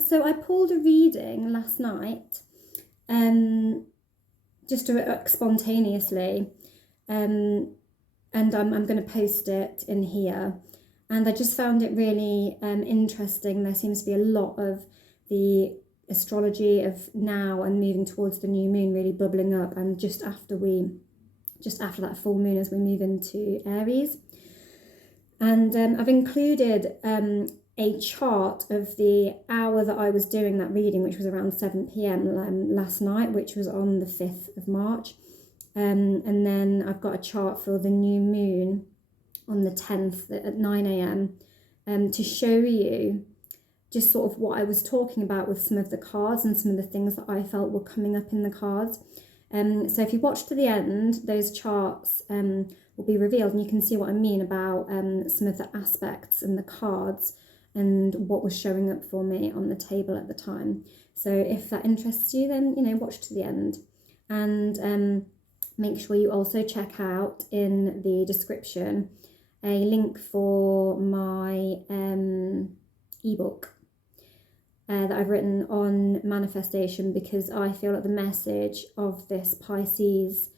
So I pulled a reading last night, just spontaneously, and I'm going to post it in here. And I just found it really interesting. There seems to be a lot of the astrology of now and moving towards the new moon really bubbling up, and just after that full moon as we move into Aries. And I've included a chart of the hour that I was doing that reading, which was around 7 p.m. Last night, which was on the 5th of March. And then I've got a chart for the new moon on the 10th at 9 a.m. To show you just sort of what I was talking about with some of the cards and some of the things that I felt were coming up in the cards. So if you watch to the end, those charts will be revealed, and you can see what I mean about some of the aspects and the cards and what was showing up for me on the table at the time. So if that interests you, then, watch to the end. And make sure you also check out in the description a link for my ebook that I've written on manifestation, because I feel that the message of this Pisces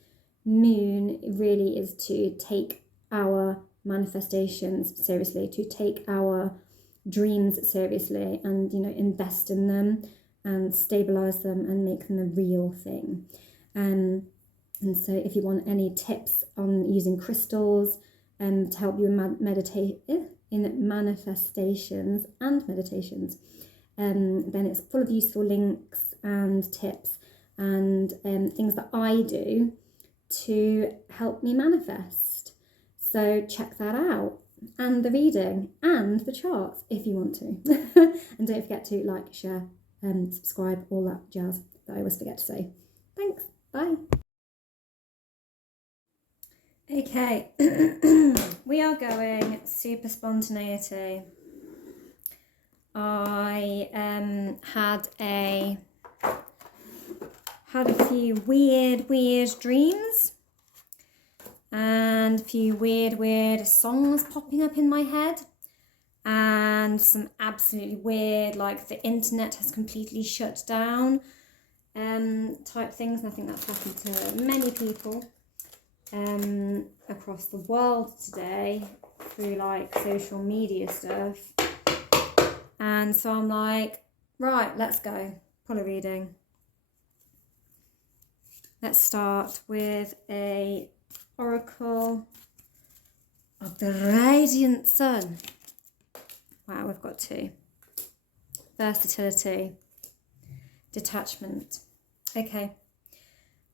moon really is to take our manifestations seriously, to take our dreams seriously, and invest in them and stabilize them and make them a real thing. And so if you want any tips on using crystals to help you meditate in manifestations and meditations, then it's full of useful links and tips and things that I do to help me manifest. So check that out, and the reading and the charts if you want to. And don't forget to like, share, subscribe, all that jazz that I always forget to say. Thanks, bye. Okay, we are going super spontaneity. I had a few weird dreams, and a few weird songs popping up in my head, and some absolutely weird, like the internet has completely shut down type things. And I think that's happened to many people across the world today through like social media stuff. And so I'm like, right, let's go. Pull a reading. Let's start with a oracle of the radiant sun. Wow, we've got two. Versatility, detachment. Okay,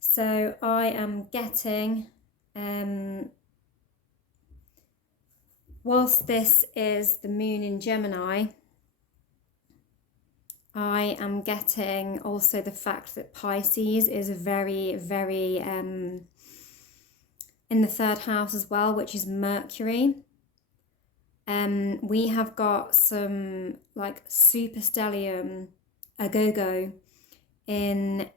so I am getting, whilst this is the moon in Gemini, I am getting also the fact that Pisces is very, very in the third house as well, which is Mercury. We have got some like superstellium agogo in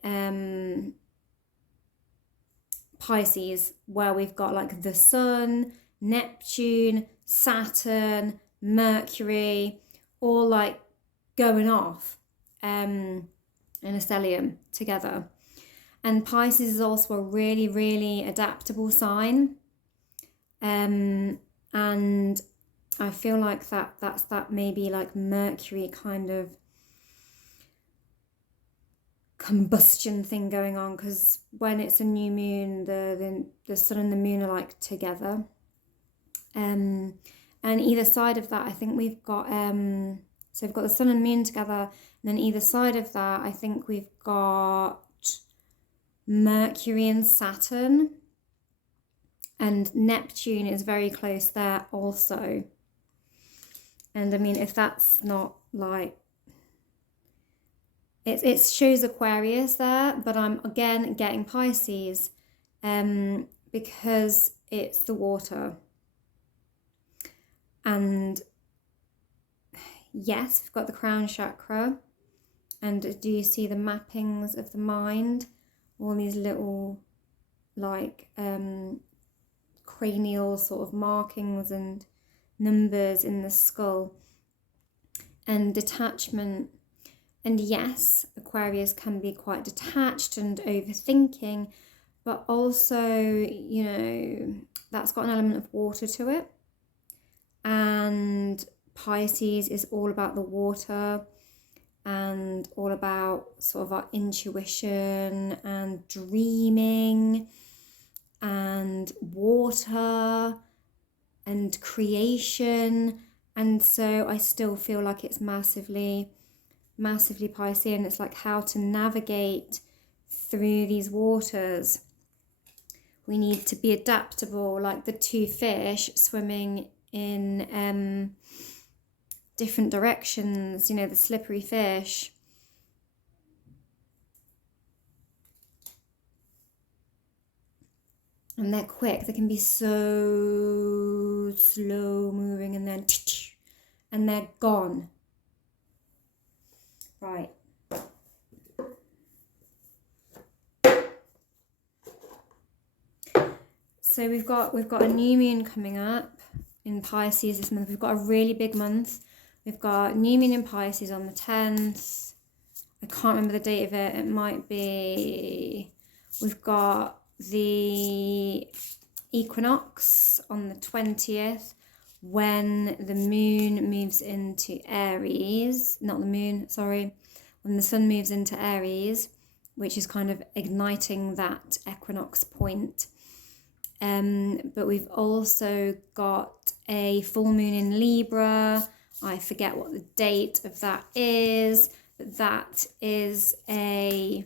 Pisces, where we've got like the Sun, Neptune, Saturn, Mercury, all like going off in a stellium together. And Pisces is also a really, really adaptable sign. And I feel like that's that maybe like Mercury kind of combustion thing going on, because when it's a new moon, the sun and the moon are like together. And either side of that, I think we've got so we've got the sun and moon together, and then either side of that, I think we've got Mercury and Saturn, and Neptune is very close there also. And I mean, if that's not like, it shows Aquarius there, but I'm again getting Pisces because it's the water. And yes, we've got the crown chakra. And do you see the mappings of the mind? All these little like cranial sort of markings and numbers in the skull. And detachment. And yes, Aquarius can be quite detached and overthinking, but also, you know, that's got an element of water to it. And Pisces is all about the water and all about sort of our intuition and dreaming and water and creation. And so I still feel like it's massively Piscean. It's like how to navigate through these waters. We need to be adaptable, like the two fish swimming in different directions, you know, the slippery fish. And they're quick. They can be so slow moving and then and they're gone. Right. So we've got a new moon coming up in Pisces this month. We've got a really big month. We've got new moon in Pisces on the 10th. I can't remember the date of it. It might be... We've got the equinox on the 20th when the moon moves into Aries. Not the moon, sorry. When the sun moves into Aries, which is kind of igniting that equinox point. But we've also got a full moon in Libra. I forget what the date of that is, but that is an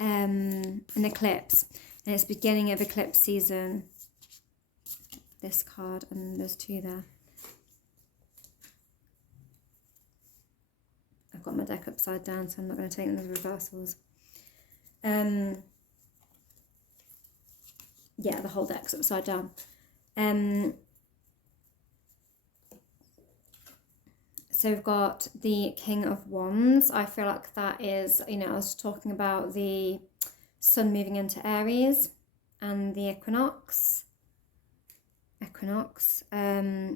eclipse, and it's beginning of eclipse season. This card, and there's two there. I've got my deck upside down, so I'm not going to take them as reversals. Yeah, the whole deck's upside down. So we've got the King of Wands. I feel like that is, you know, I was talking about the sun moving into Aries and the equinox. I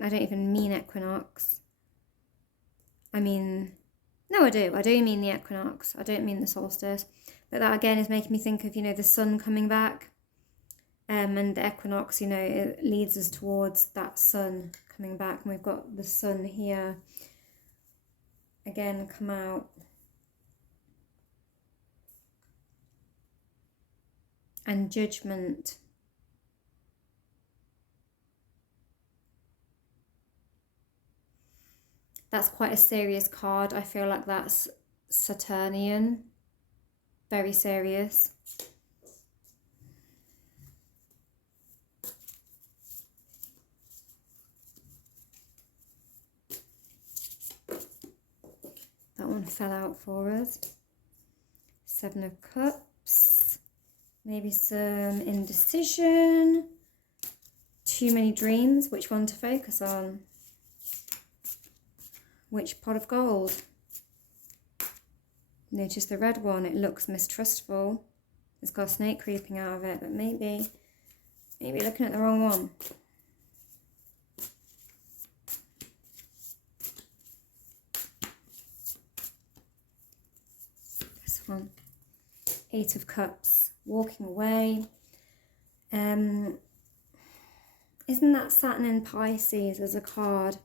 don't even mean equinox. I mean, no, I do mean the equinox. I don't mean the solstice. But that again is making me think of, you know, the sun coming back. And the equinox, you know, it leads us towards that sun coming back. And we've got the sun here again come out. And Judgment. That's quite a serious card. I feel like that's Saturnian. Very serious. That one fell out for us. Seven of Cups. Maybe some indecision. Too many dreams. Which one to focus on? Which pot of gold? Notice the red one. It looks mistrustful. It's got a snake creeping out of it, but maybe looking at the wrong one. This one. Eight of Cups. Walking away. Isn't that Saturn in Pisces as a card?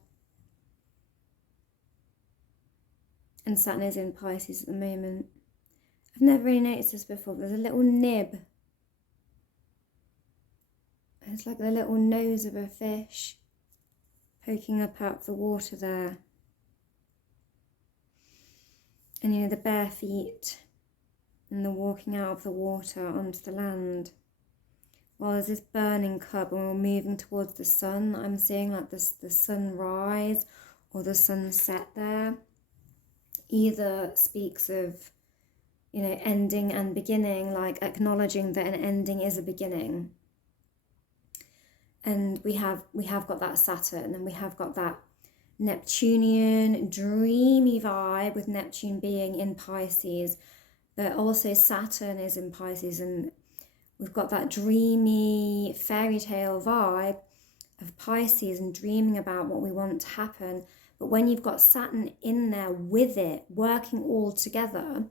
And Saturn is in Pisces at the moment. I've never really noticed this before. There's a little nib. It's like the little nose of a fish poking up out of the water there. And you know, the bare feet and the walking out of the water onto the land. Well, there's this burning cup and we're moving towards the sun. I'm seeing like this, the sunrise or the sunset there. Either speaks of, you know, ending and beginning, like acknowledging that an ending is a beginning. And we have got that Saturn, and we have got that Neptunian dreamy vibe with Neptune being in Pisces, but also Saturn is in Pisces, and we've got that dreamy fairy tale vibe of Pisces and dreaming about what we want to happen, But when you've got Saturn in there with it, working all together,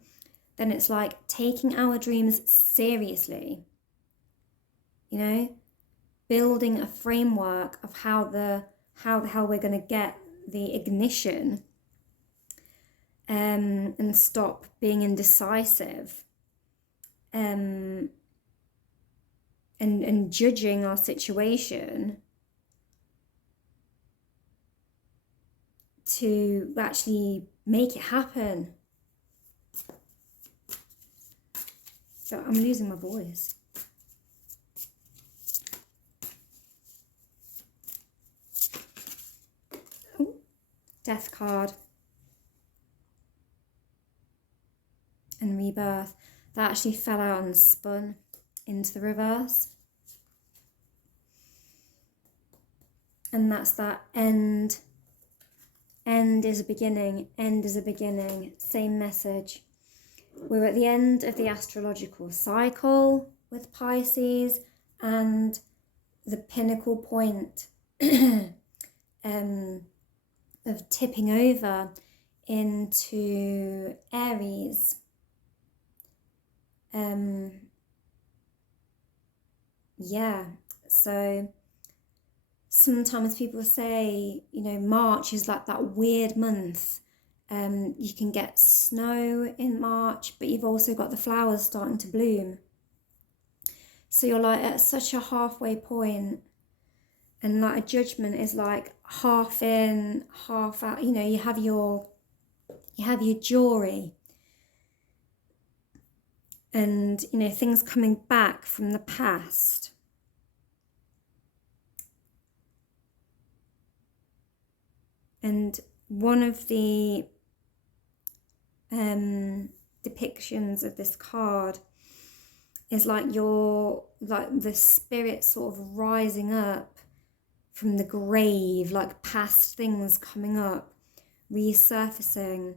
then it's like taking our dreams seriously, you know, building a framework of how we're going to get the ignition, and stop being indecisive, and judging our situation, to actually make it happen. So I'm losing my voice. Ooh, Death card. And Rebirth. That actually fell out and spun into the reverse. And that's that end. End is a beginning. End is a beginning. Same message. We're at the end of the astrological cycle with Pisces, and the pinnacle point of tipping over into Aries. Yeah, so sometimes people say, you know, March is like that weird month. You can get snow in March, but you've also got the flowers starting to bloom. So you're like at such a halfway point, and like a judgment is like half in, half out. You know, you have your jewelry, and you know, things coming back from the past. And one of the depictions of this card is like the spirit sort of rising up from the grave, like past things coming up, resurfacing.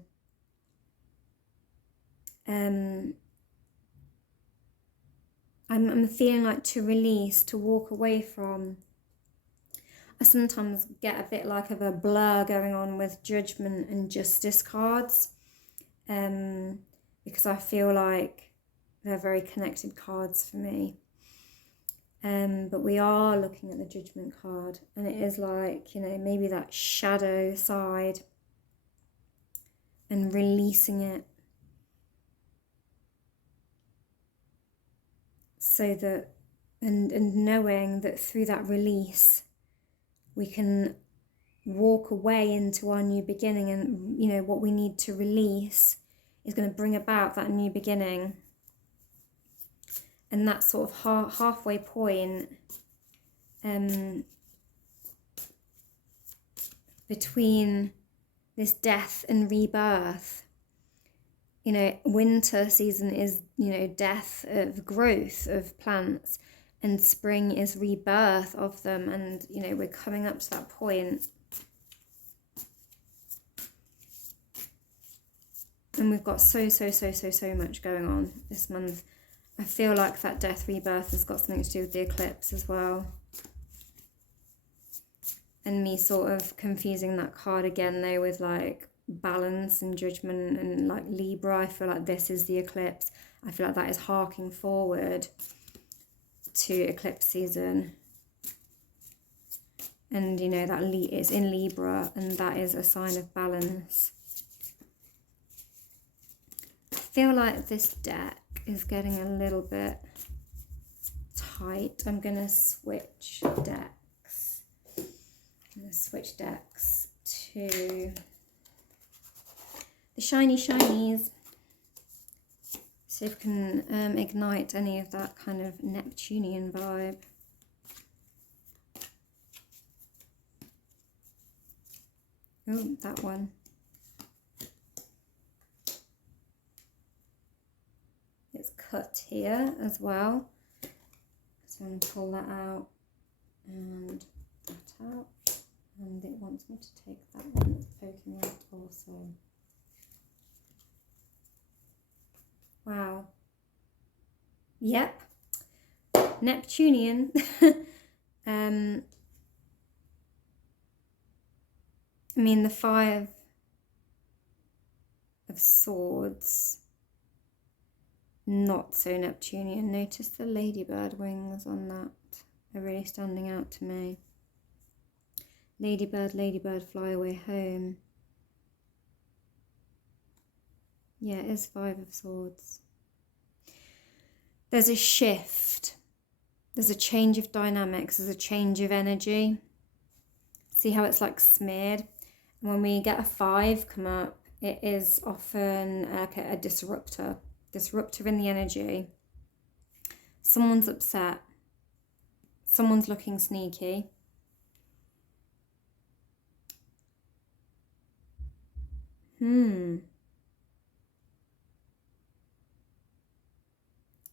I'm feeling like to release, to walk away from. I sometimes get a bit like of a blur going on with Judgment and Justice cards, because I feel like they're very connected cards for me. But we are looking at the Judgment card, and it is like, you know, maybe that shadow side, and releasing it, so that, and knowing that through that release we can walk away into our new beginning, and you know what we need to release is going to bring about that new beginning. And that sort of halfway point between this death and rebirth. You know, winter season is, you know, death of growth of plants, and spring is rebirth of them. And, you know, we're coming up to that point. And we've got so much going on this month. I feel like that death rebirth has got something to do with the eclipse as well. And me sort of confusing that card again though with like balance and judgment and like Libra. I feel like this is the eclipse. I feel like that is harking forward to eclipse season. And you know that it's in Libra, and that is a sign of balance. I feel like this deck is getting a little bit tight. I'm going to switch decks. I'm going to switch decks to the shinies. See if we can ignite any of that kind of Neptunian vibe. Oh, that one. It's cut here as well. So I'm going to pull that out and that out. And it wants me to take that one that's poking out also. Wow. Yep. Neptunian. I mean, the Five of Swords, not so Neptunian. Notice the ladybird wings on that. They're really standing out to me. Ladybird, ladybird, fly away home. Yeah, it is Five of Swords. There's a shift. There's a change of dynamics. There's a change of energy. See how it's like smeared? And when we get a 5 come up, it is often like a disruptor. Disruptor in the energy. Someone's upset. Someone's looking sneaky.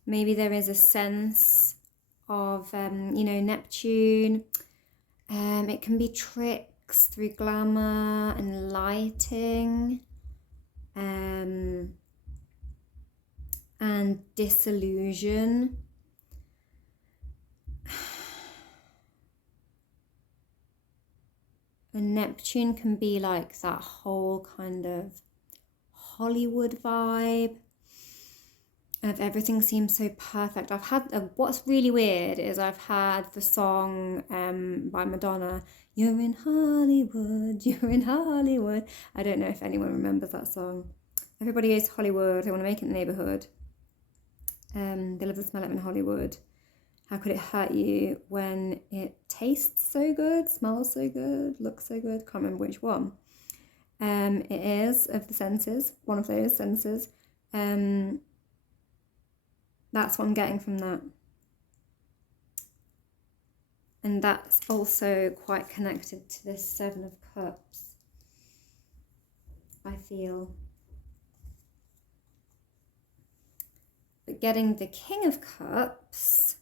Maybe there is a sense of, Neptune. It can be tricks through glamour and lighting, and disillusion. And Neptune can be like that whole kind of Hollywood vibe of everything seems so perfect. I've had, what's really weird is I've had the song by Madonna, "You're in Hollywood, you're in Hollywood." I don't know if anyone remembers that song. Everybody goes to Hollywood, they want to make it in the neighbourhood. They love the smell of it in Hollywood. How could it hurt you when it tastes so good, smells so good, looks so good? Can't remember which one. It is of the senses, one of those senses. That's what I'm getting from that. And that's also quite connected to this Seven of Cups, I feel. But getting the King of Cups,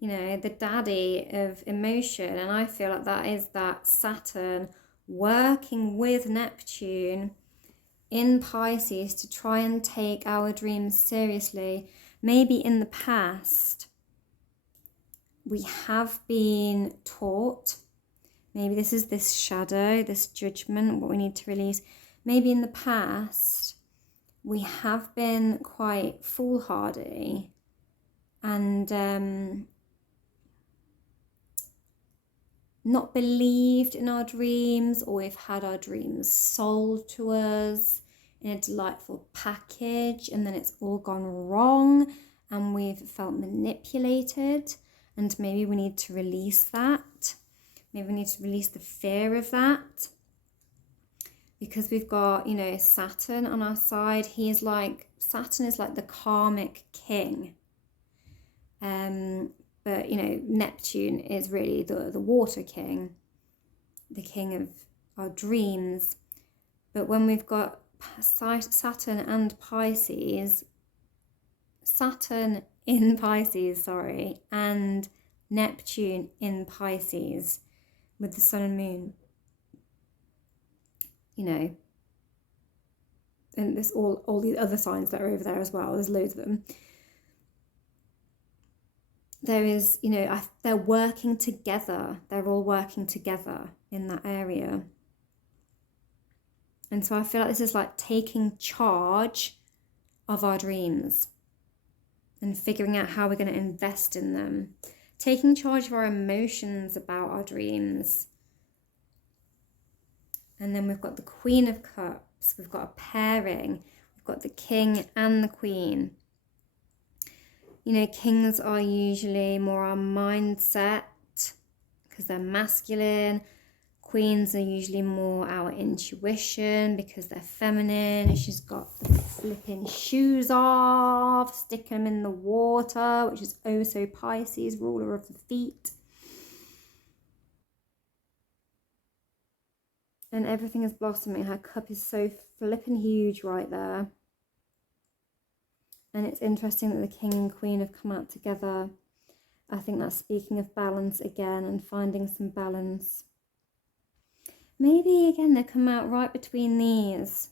the daddy of emotion, and I feel like that is that Saturn working with Neptune in Pisces to try and take our dreams seriously. Maybe in the past we have been taught, maybe this is this shadow, this judgment, what we need to release. Maybe in the past we have been quite foolhardy and not believed in our dreams, or we've had our dreams sold to us in a delightful package, and then it's all gone wrong and we've felt manipulated, and maybe we need to release that. Maybe we need to release the fear of that, because we've got, Saturn on our side. Saturn is like the karmic king. But, Neptune is really the water king, the king of our dreams. But when we've got Saturn and Pisces, Saturn in Pisces, and Neptune in Pisces with the sun and moon, and there's all the other signs that are over there as well. There's loads of them. There is, they're working together. They're all working together in that area. And so I feel like this is like taking charge of our dreams and figuring out how we're going to invest in them. Taking charge of our emotions about our dreams. And then we've got the Queen of Cups. We've got a pairing. We've got the King and the Queen. Kings are usually more our mindset because they're masculine. Queens are usually more our intuition because they're feminine. She's got the flipping shoes off, sticking them in the water, which is also Pisces, ruler of the feet. And everything is blossoming. Her cup is so flipping huge right there. And it's interesting that the King and Queen have come out together. I think that's speaking of balance again and finding some balance. Maybe again they come out right between these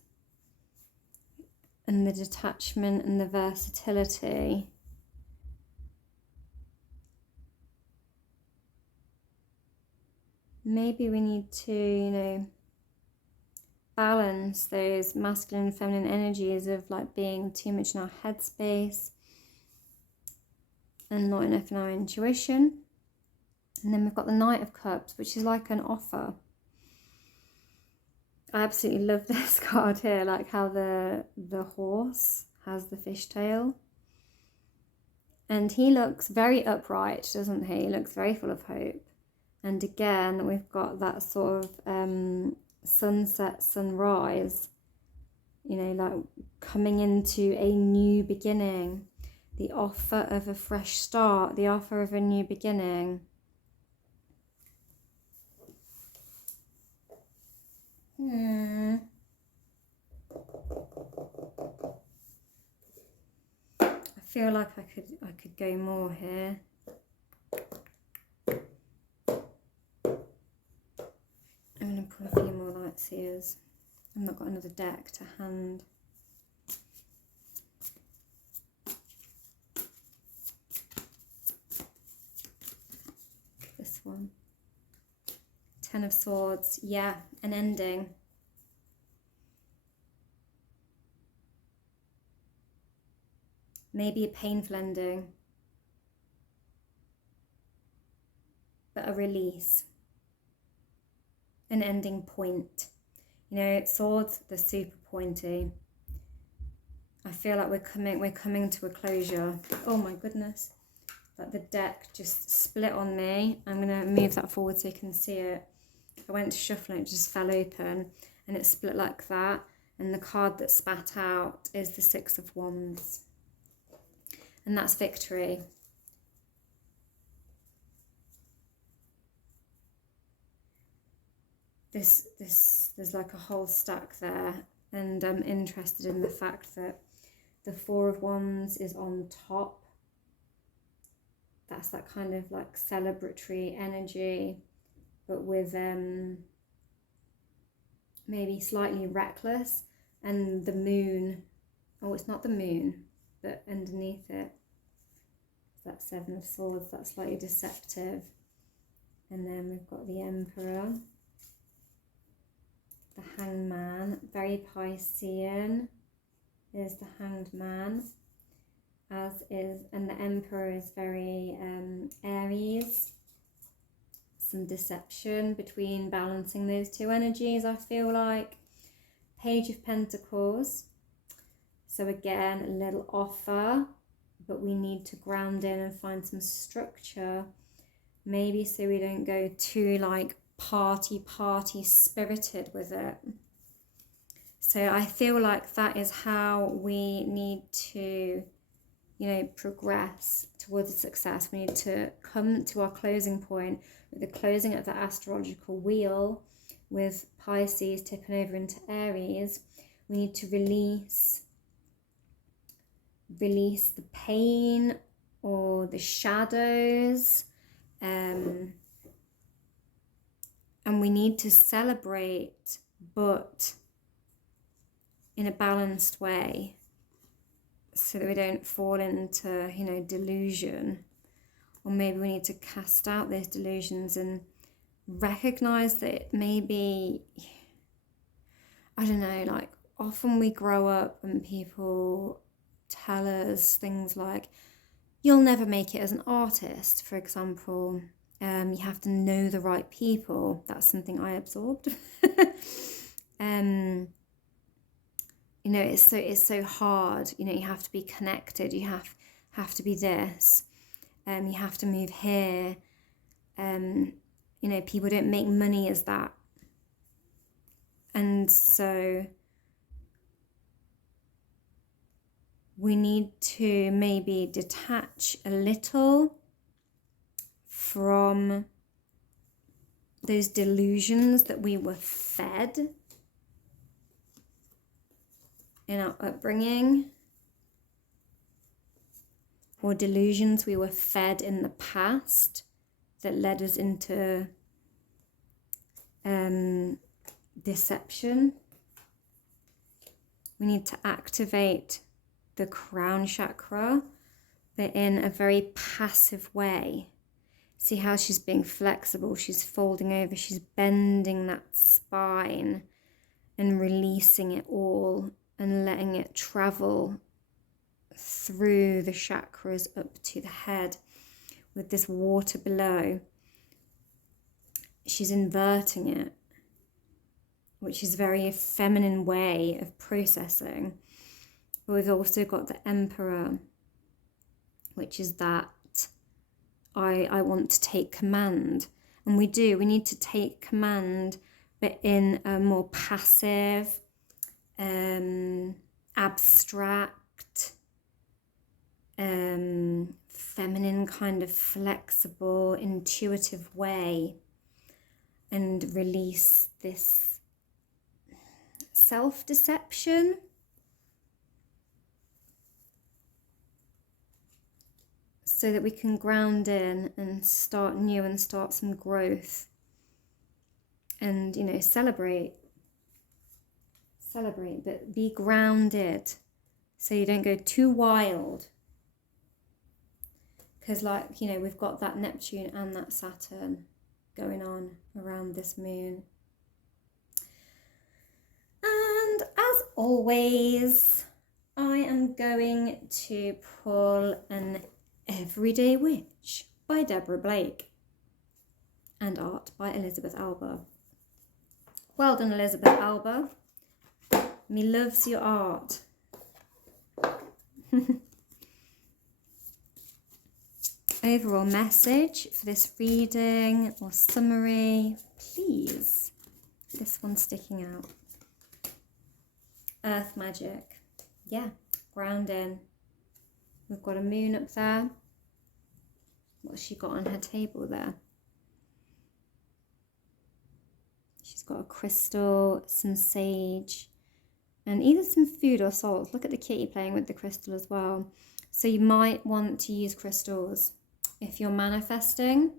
and the detachment and the versatility. Maybe we need to, balance those masculine and feminine energies of like being too much in our headspace and not enough in our intuition. And then we've got the Knight of Cups, which is like an offer. I absolutely love this card here, like how the horse has the fishtail. And he looks very upright, doesn't he? He looks very full of hope. And again, we've got that sort of sunset, sunrise, you know, like coming into a new beginning, the offer of a fresh start, the offer of a new beginning. I feel like I could go more here. I'm going to pull a few more light seers. I've not got another deck to hand. This one. Ten of Swords. Yeah, an ending. Maybe a painful ending. But a release. An ending point. You know, swords, they're super pointy. I feel like we're coming to a closure. Oh my goodness. Like the deck just split on me. I'm gonna move that forward so you can see it. I went to shuffle and it just fell open and it split like that. And the card that spat out is the Six of Wands. And that's victory. There's like a whole stack there, and I'm interested in the fact that the Four of Wands is on top. That's that kind of like celebratory energy, but with maybe slightly reckless. And the moon, oh, it's not the moon, but underneath it, that Seven of Swords, that's slightly deceptive. And then we've got the Emperor. The Hanged Man, very Piscean, is the Hanged Man, as is, and the Emperor is very Aries. Some deception between balancing those two energies, I feel like. Page of Pentacles. So again, a little offer, but we need to ground in and find some structure. Maybe so we don't go too like party spirited with it. So I feel like that is how we need to, you know, progress towards success. We need to come to our closing point with the closing of the astrological wheel, with Pisces tipping over into Aries. We need to release the pain or the shadows, and we need to celebrate, but in a balanced way, so that we don't fall into, you know, delusion. Or maybe we need to cast out those delusions and recognize that maybe, I don't know, like often we grow up and people tell us things like, you'll never make it as an artist, for example. You have to know the right people. That's something I absorbed. You know, it's so hard. You know, you have to be connected. You have to be this. You have to move here. You know, people don't make money as that. And so we need to maybe detach a little from those delusions that we were fed in our upbringing, or delusions we were fed in the past that led us into deception. We need to activate the crown chakra, but in a very passive way. See how she's being flexible, she's folding over, she's bending that spine. and releasing it all and letting it travel through the chakras up to the head with this water below. She's inverting it, which is a very feminine way of processing. But we've also got the Emperor, which is that I want to take command. And we need to take command, but in a more passive, abstract, feminine kind of flexible, intuitive way, and release this self-deception. So that we can ground in and start new and start some growth. And, you know, celebrate, but be grounded so you don't go too wild. Because, like, you know, we've got that Neptune and that Saturn going on around this moon. And as always, I am going to pull an Everyday Witch by Deborah Blake and art by Elizabeth Alba. Well done, Elizabeth Alba. Me loves your art. Overall message for this reading or summary, please. This one's sticking out. Earth magic. Yeah, grounding. We've got a moon up there. What's she got on her table there? She's got a crystal, some sage, and either some food or salt. Look at the kitty playing with the crystal as well. So you might want to use crystals if you're manifesting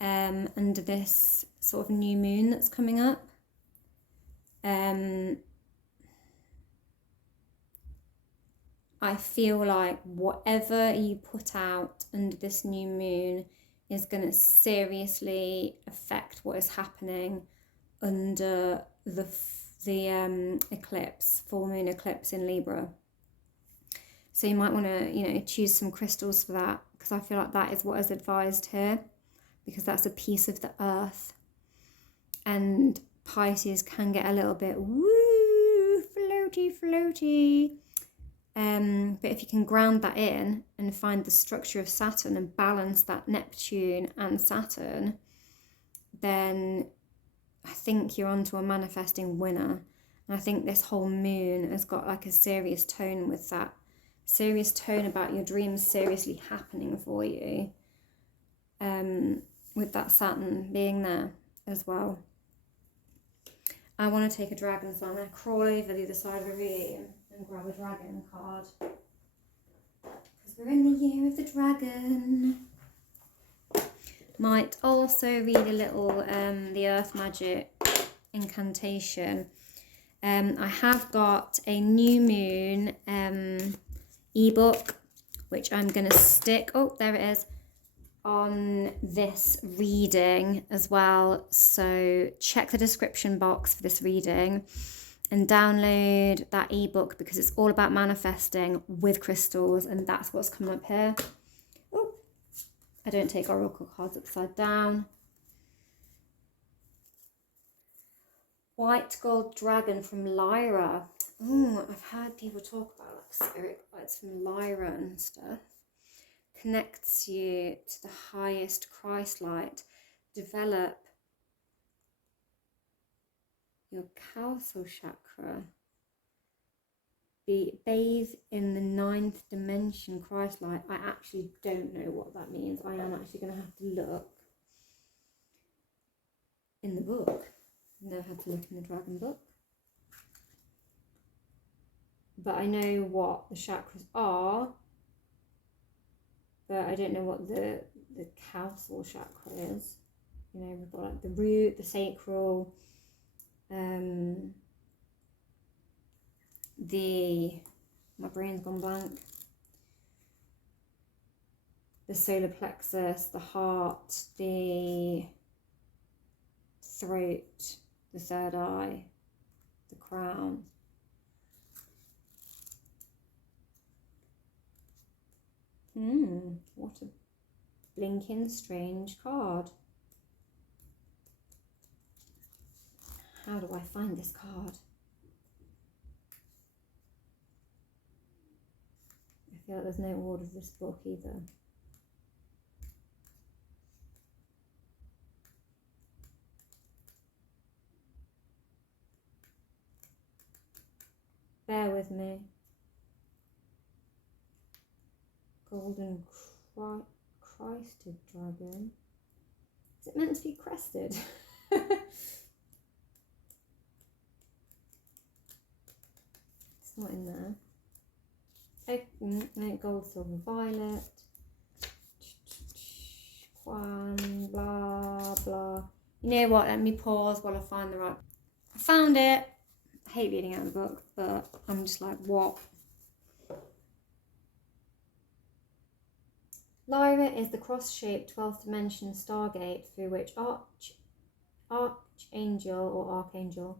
under this sort of new moon that's coming up. I feel like whatever you put out under this new moon is going to seriously affect what is happening under the eclipse, full moon eclipse in Libra. So you might want to, you know, choose some crystals for that, because I feel like that is what is advised here, because that's a piece of the earth. And Pisces can get a little bit woo, floaty. But if you can ground that in and find the structure of Saturn and balance that Neptune and Saturn, then I think you're onto a manifesting winner. And I think this whole moon has got like a serious tone with that. Serious tone about your dreams seriously happening for you. With that Saturn being there as well. I want to take a dragon, so I'm going to crawl over the other side of the room and grab a dragon card. Because we're in the year of the dragon. Might also read a little the Earth Magic incantation. I have got a new moon ebook, which I'm going to stick, oh, there it is, on this reading as well. So check the description box for this reading and download that ebook, because it's all about manifesting with crystals, and that's what's coming up here. Oh, I don't take oracle cards upside down. White gold dragon from Lyra. Oh, I've heard people talk about like spirit guides from Lyra and stuff. Connects you to the highest Christ light. Develop your causal chakra. Bathe in the 9th dimension Christ light. I actually don't know what that means. I am actually going to have to look in the book. I've never had to look in the dragon book. But I know what the chakras are. But I don't know what the causal chakra is. You know, we've got like the root, the sacral, my brain's gone blank. The solar plexus, the heart, the throat, the third eye, crown. What a blinking strange card. How do I find this card? I feel like there's no order of this book either. Bear with me. Golden crested dragon. Is it meant to be crested? It's not in there. No, gold, silver, violet. Quan, blah, blah. You know what? Let me pause while I find the right. I found it. I hate reading out the book, but I'm just like, what? Lyra is the cross-shaped 12th dimension stargate through which Archangel or Archangel,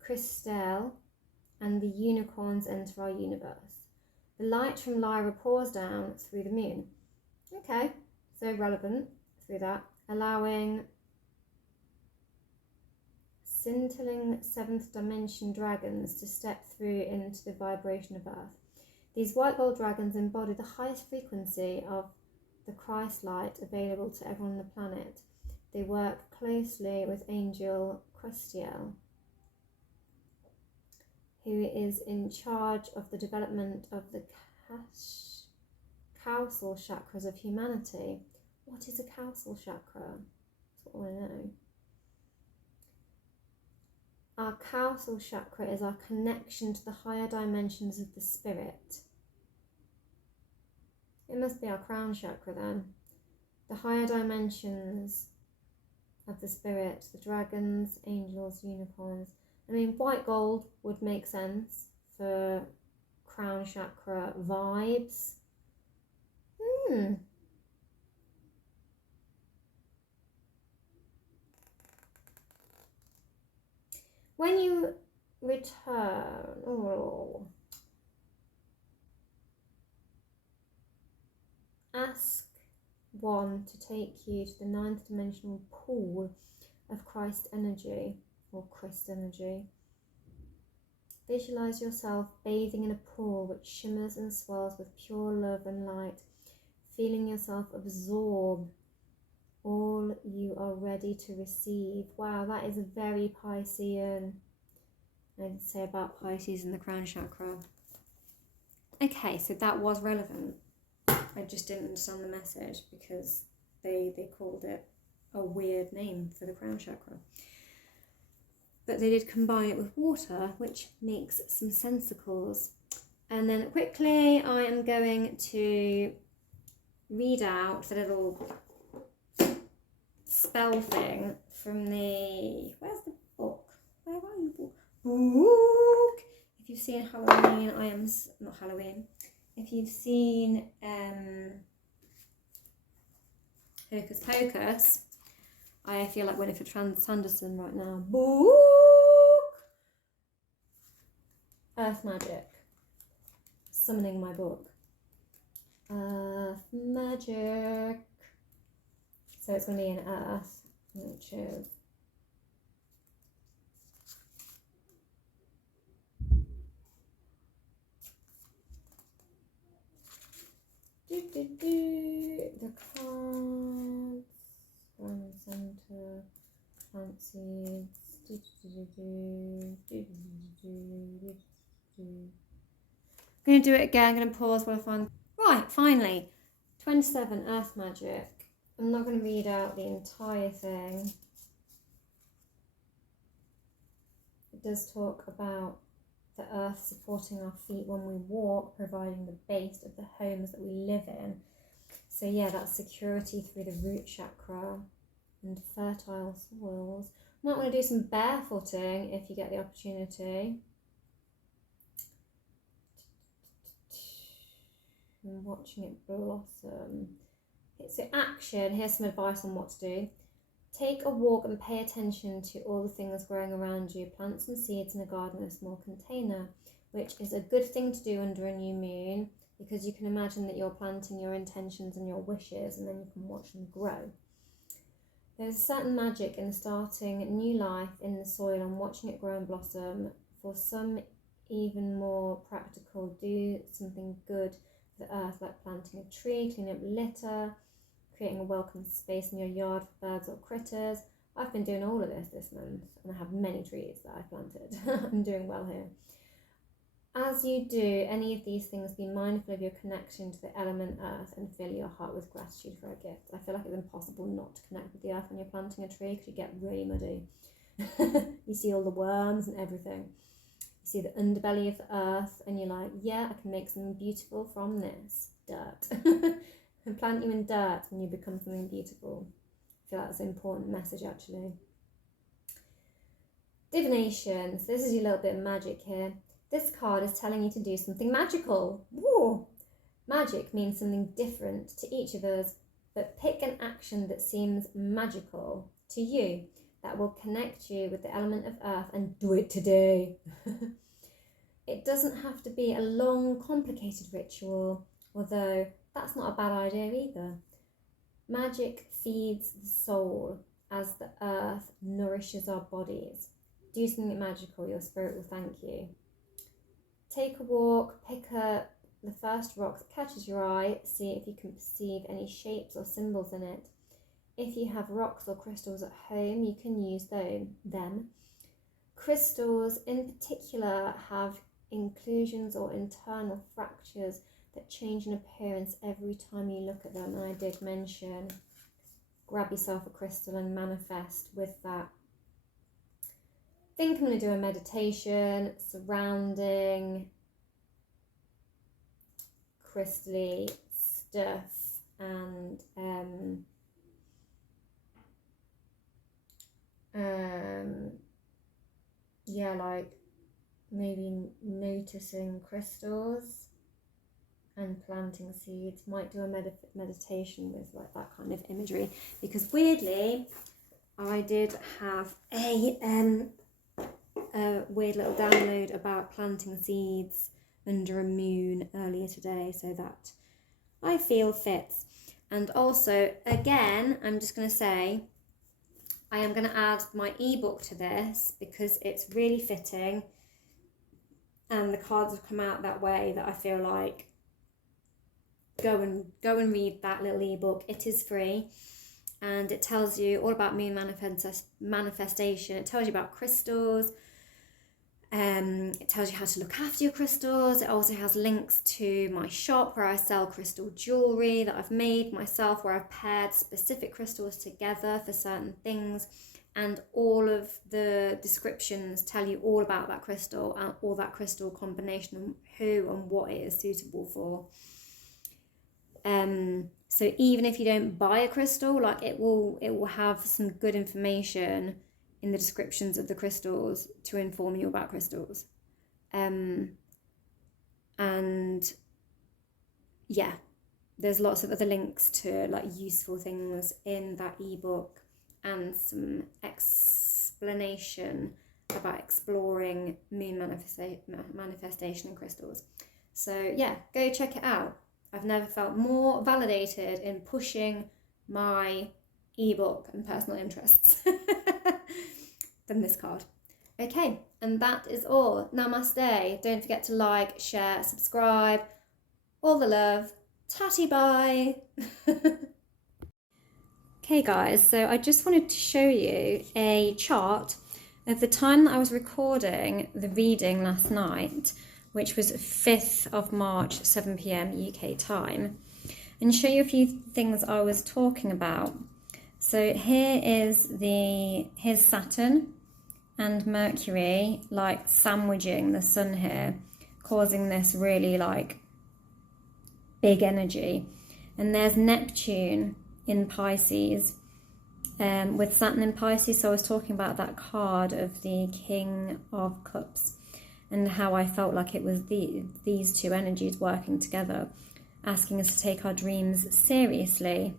Christelle, and the unicorns enter our universe. The light from Lyra pours down through the moon. Okay, so relevant through that, allowing scintilling 7th dimension dragons to step through into the vibration of Earth. These white gold dragons embody the highest frequency of the Christ light available to everyone on the planet. They work closely with Angel Christiel, who is in charge of the development of the causal chakras of humanity. What is a causal chakra? That's what I know. Our causal chakra is our connection to the higher dimensions of the spirit. It must be our crown chakra then. The higher dimensions of the spirit, the dragons, angels, unicorns. I mean, white gold would make sense for crown chakra vibes. When you return, ask one to take you to the 9th dimensional pool of Christ energy, or Christ energy. Visualize yourself bathing in a pool which shimmers and swells with pure love and light, feeling yourself absorb all you are ready to receive. Wow, that is a very Piscean. I'd say about Pisces and the crown chakra. Okay, so that was relevant. I just didn't understand the message because they called it a weird name for the crown chakra. But they did combine it with water, which makes some sensicles. And then quickly, I am going to read out the little spell thing from the, where's the book? Where are you? Book! If you've seen Halloween, not Halloween. If you've seen Hocus Pocus, I feel like Winifred Sanderson right now. Book! Earth magic. Summoning my book. Earth magic. So it's going to be an earth, which is the cards, ground center, plant seeds, I'm going to do it again. I'm going to pause while I find. Right, finally, 27 Earth Magic. I'm not going to read out the entire thing. It does talk about the earth supporting our feet when we walk, providing the base of the homes that we live in. So yeah, that's security through the root chakra and fertile soils. I might want to do some barefooting if you get the opportunity. And watching it blossom. Okay, so action, here's some advice on what to do. Take a walk and pay attention to all the things growing around you. Plant some seeds in a garden in a small container, which is a good thing to do under a new moon, because you can imagine that you're planting your intentions and your wishes, and then you can watch them grow. There's a certain magic in starting new life in the soil and watching it grow and blossom. For some, even more practical, do something good for the earth, like planting a tree, cleaning up litter, creating a welcome space in your yard for birds or critters. I've been doing all of this month, and I have many trees that I've planted. I'm doing well here. As you do any of these things, be mindful of your connection to the element earth and fill your heart with gratitude for a gift. I feel like it's impossible not to connect with the earth when you're planting a tree, because you get really muddy. You see all the worms and everything. You see the underbelly of the earth, and you're like, yeah, I can make something beautiful from this dirt. And plant you in dirt and you become something beautiful. I feel like that's an important message, actually. Divination. So this is your little bit of magic here. This card is telling you to do something magical. Woo! Magic means something different to each of us, but pick an action that seems magical to you, that will connect you with the element of earth, and do it today. It doesn't have to be a long, complicated ritual, although that's not a bad idea either. Magic feeds the soul as the earth nourishes our bodies. Do something magical, your spirit will thank you. Take a walk, pick up the first rock that catches your eye, see if you can perceive any shapes or symbols in it. If you have rocks or crystals at home, you can use them. Crystals in particular have inclusions or internal fractures that change in appearance every time you look at them. And I did mention, grab yourself a crystal and manifest with that. I think I'm going to do a meditation surrounding crystally stuff, and yeah, like maybe noticing crystals and planting seeds. Might do a meditation with like that kind of imagery, because weirdly I did have a weird little download about planting seeds under a moon earlier today, so that I feel fits. And also, again, I'm just going to say I am going to add my ebook to this because it's really fitting, and the cards have come out that way that I feel like go and read that little ebook. It is free, and it tells you all about moon manifestation. It tells you about crystals. It tells you how to look after your crystals. It also has links to my shop where I sell crystal jewellery that I've made myself, where I've paired specific crystals together for certain things, and all of the descriptions tell you all about that crystal and all that crystal combination and who and what it is suitable for. So even if you don't buy a crystal, like it will have some good information in the descriptions of the crystals to inform you about crystals. And yeah, there's lots of other links to like useful things in that ebook, and some explanation about exploring moon manifestation and crystals. So yeah, go check it out. I've never felt more validated in pushing my ebook and personal interests than this card. Okay, and that is all. Namaste. Don't forget to like, share, subscribe. All the love. Tatty bye. Okay guys, so I just wanted to show you a chart of the time that I was recording the reading last night, which was 5th of March, 7 p.m. UK time, and show you a few things I was talking about. So here's Saturn and Mercury like sandwiching the sun here, causing this really like big energy. And there's Neptune in Pisces, with Saturn in Pisces. So I was talking about that card of the King of Cups and how I felt like it was these two energies working together, asking us to take our dreams seriously.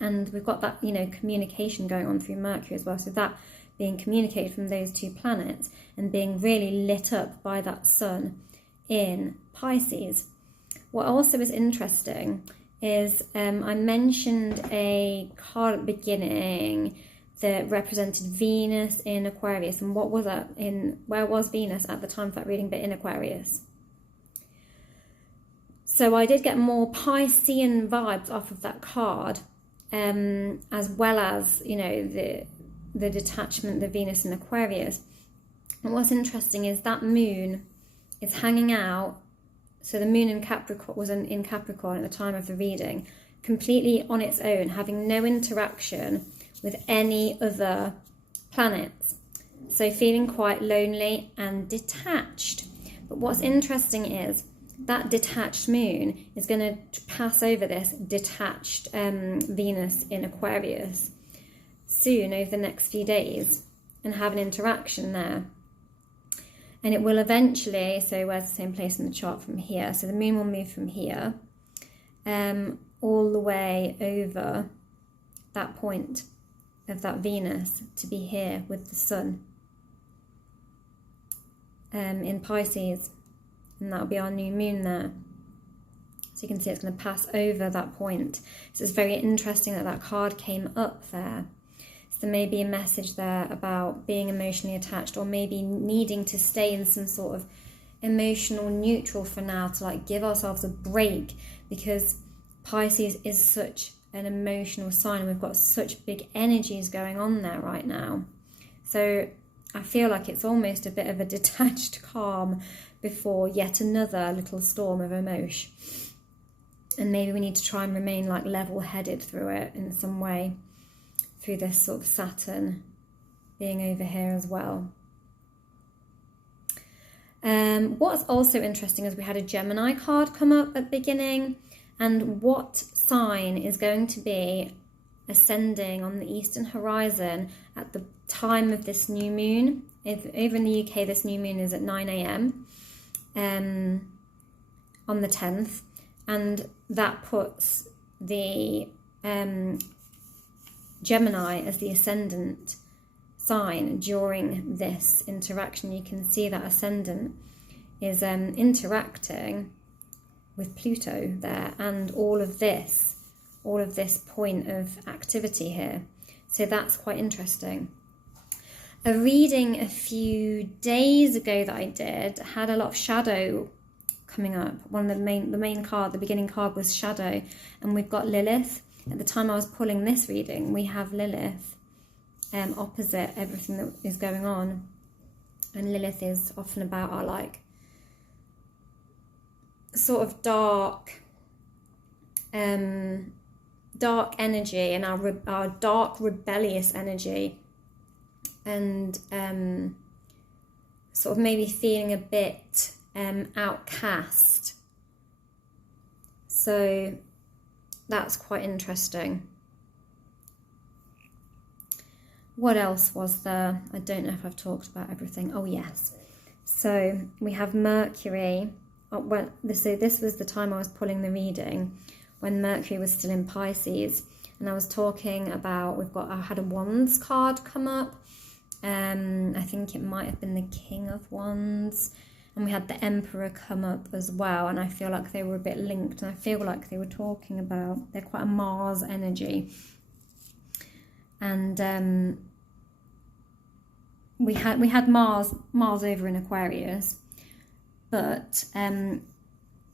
And we've got that, communication going on through Mercury as well. So that being communicated from those two planets and being really lit up by that sun in Pisces. What also is interesting is I mentioned a card at the beginning that represented Venus in Aquarius. And what was that where was Venus at the time of that reading, but in Aquarius? So I did get more Piscean vibes off of that card, as well as, the detachment, the Venus in Aquarius. And what's interesting is that moon is hanging out. So the moon in Capricorn was in Capricorn at the time of the reading, completely on its own, having no interaction with any other planets. So feeling quite lonely and detached. But what's interesting is that detached moon is going to pass over this detached Venus in Aquarius soon over the next few days and have an interaction there. And it will eventually, so where's the same place in the chart from here? So the moon will move from here all the way over that point of that Venus to be here with the sun in Pisces. And that'll be our new moon there. So you can see it's going to pass over that point. So it's very interesting that that card came up there. So there may be a message there about being emotionally attached, or maybe needing to stay in some sort of emotional neutral for now, to like give ourselves a break, because Pisces is such an emotional sign. We've got such big energies going on there right now. So I feel like it's almost a bit of a detached calm before yet another little storm of emotion. And maybe we need to try and remain like level-headed through it in some way, through this sort of Saturn being over here as well. What's also interesting is we had a Gemini card come up at the beginning, and what sign is going to be ascending on the eastern horizon at the time of this new moon. Over in the UK, this new moon is at 9 a.m. On the 10th, and that puts the Gemini as the ascendant sign during this interaction. You can see that ascendant is interacting with Pluto there, and all of this point of activity here. So that's quite interesting. A reading a few days ago that I did had a lot of shadow coming up. One of the main card, the beginning card, was shadow, and we've got Lilith. At the time I was pulling this reading, we have Lilith opposite everything that is going on, and Lilith is often about our like sort of dark energy, and our dark rebellious energy, and sort of maybe feeling a bit outcast. So that's quite interesting. What else was there? I don't know if I've talked about everything. Oh yes. So we have Mercury. This was the time I was pulling the reading, when Mercury was still in Pisces, and I was talking about, I had a Wands card come up. I think it might have been the King of Wands, and we had the Emperor come up as well, and I feel like they were a bit linked, and I feel like they were talking about, they're quite a Mars energy, and we had Mars over in Aquarius, but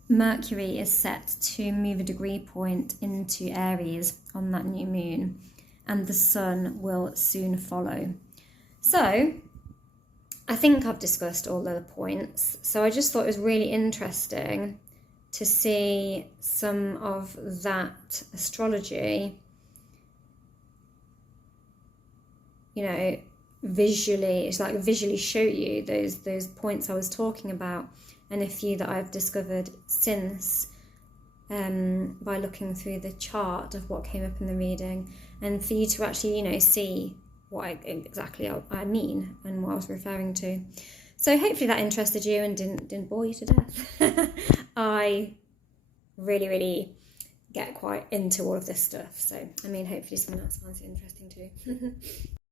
Mercury is set to move a degree point into Aries on that new moon, and the Sun will soon follow. So I think I've discussed all the points. So I just thought it was really interesting to see some of that astrology, visually. It's like visually show you those points I was talking about, and a few that I've discovered since by looking through the chart of what came up in the reading, and for you to actually, see what exactly I mean and what I was referring to. So hopefully that interested you and didn't bore you to death. I really, really get quite into all of this stuff. So, I mean, hopefully someone else finds it interesting too.